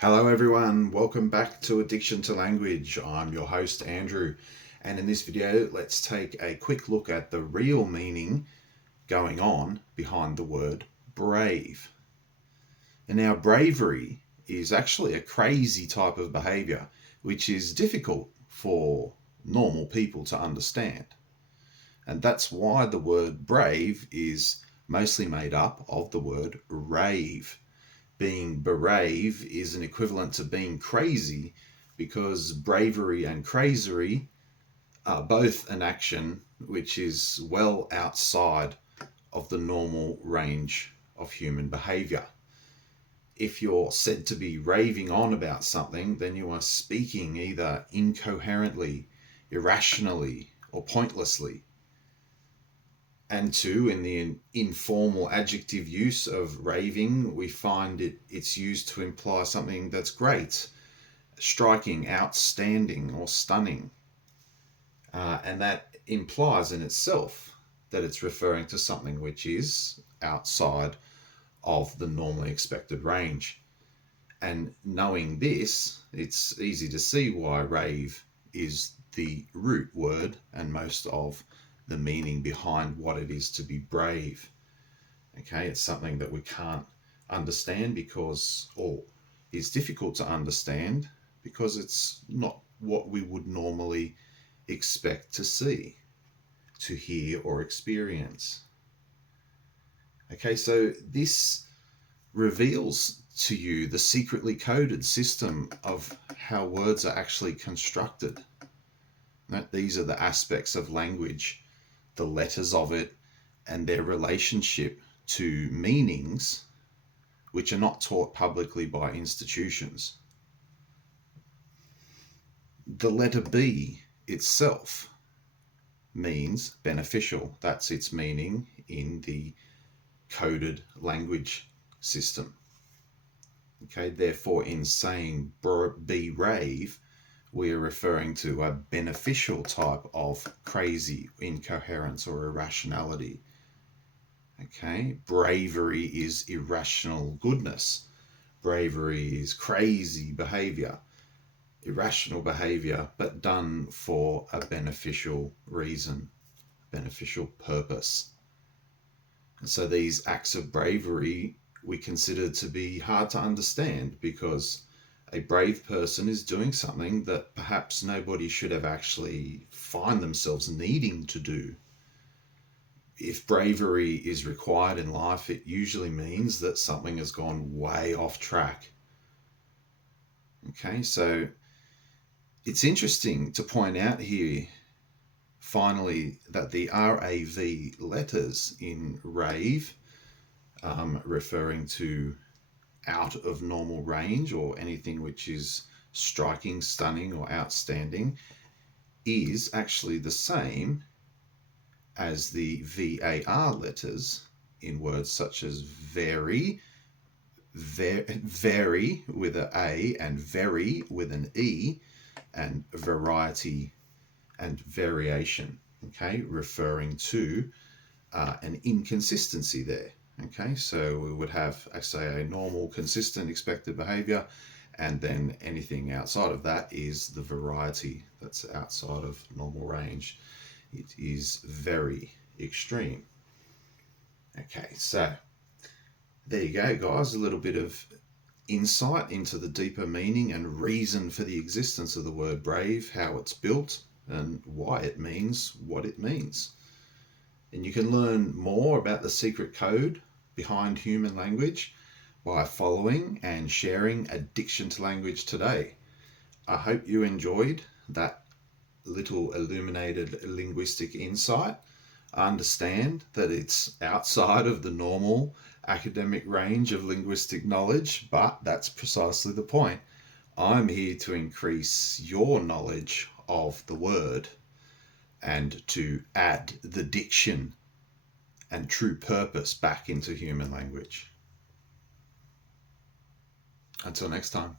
Hello everyone, welcome back to Addiction to Language. I'm your host Andrew, and in this video let's take a quick look at the real meaning going on behind the word brave. And now bravery is actually a crazy type of behavior which is difficult for normal people to understand. And that's why the word brave is mostly made up of the word rave. Being brave is an equivalent to being crazy because bravery and crazery are both an action which is well outside of the normal range of human behavior. If you're said to be raving on about something, then you are speaking either incoherently, irrationally, or pointlessly. And two, in the informal adjective use of raving, we find it's used to imply something that's great, striking, outstanding, or stunning. And that implies in itself that it's referring to something which is outside of the normally expected range. And knowing this, it's easy to see why rave is the root word and most of the meaning behind what it is to be brave. Okay, it's something that we can't understand or is difficult to understand because it's not what we would normally expect to see, to hear, or experience. Okay, so this reveals to you the secretly coded system of how words are actually constructed. These are the aspects of language, the letters of it, and their relationship to meanings which are not taught publicly by institutions. The letter B itself means beneficial. That's its meaning in the coded language system. Okay, therefore, in saying be brave, we are referring to a beneficial type of crazy, incoherence, or irrationality. Okay, bravery is irrational goodness. Bravery is crazy behavior, irrational behavior, but done for a beneficial reason, beneficial purpose. And so these acts of bravery we consider to be hard to understand because a brave person is doing something that perhaps nobody should have actually find themselves needing to do. If bravery is required in life, it usually means that something has gone way off track. Okay, so it's interesting to point out here, finally, that the RAV letters in rave, referring to out of normal range or anything which is striking, stunning, or outstanding, is actually the same as the VAR letters in words such as very with an A and very with an E, and variety and variation, okay, referring to an inconsistency there. Okay, so we would have, I say, a normal, consistent, expected behavior, and then anything outside of that is the variety that's outside of normal range. It is very extreme. Okay, so there you go, guys, a little bit of insight into the deeper meaning and reason for the existence of the word brave, how it's built, and why it means what it means. And you can learn more about the secret code behind human language by following and sharing Addiction to Language today. I hope you enjoyed that little illuminated linguistic insight. Understand that it's outside of the normal academic range of linguistic knowledge, but that's precisely the point. I'm here to increase your knowledge of the word and to add the diction and true purpose back into human language. Until next time.